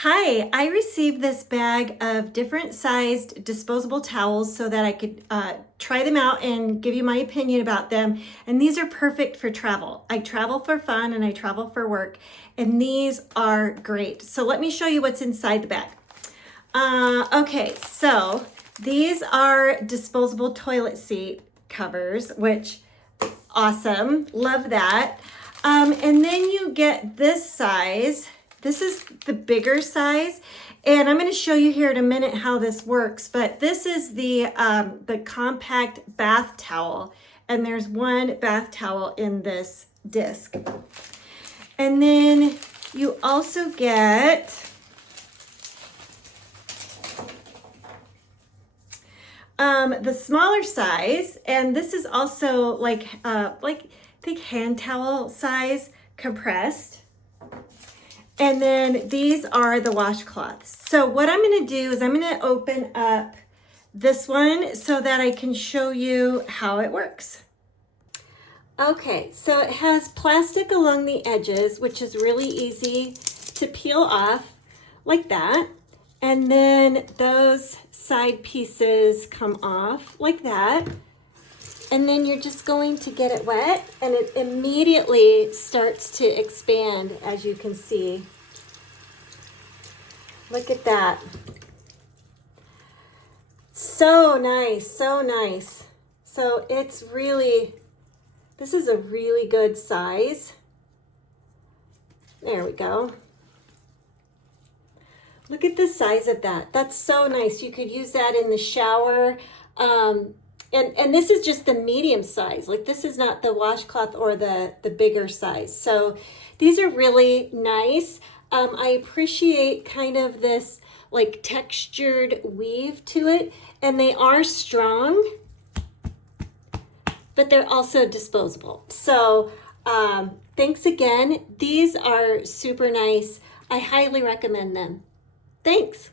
Hi, I received this bag of different sized disposable towels so that I could try them out and give you my opinion about them. And these are perfect for travel. I travel for fun and I travel for work, and these are great. So let me show you what's inside the bag. Okay, so these are disposable toilet seat covers, which awesome, love that. And then you get this size. This is the bigger size, and I'm going to show you here in a minute how this works, but this is the compact bath towel, and there's one bath towel in this disc. And then you also get the smaller size, and this is also like think hand towel size, compressed. And then these are the washcloths. So what I'm going to do is I'm going to open up this one so that I can show you how it works. Okay, so it has plastic along the edges, which is really easy to peel off like that. And then those side pieces come off like that. And then you're just going to get it wet, and it immediately starts to expand, as you can see. Look at that. So nice, so nice. So it's really, this is a really good size. There we go. Look at the size of that. That's so nice. You could use that in the shower. And this is just the medium size. Like, this is not the washcloth or the bigger size. So these are really nice. I appreciate kind of this like textured weave to it, and they are strong, but they're also disposable. So thanks again. These are super nice. I highly recommend them. Thanks.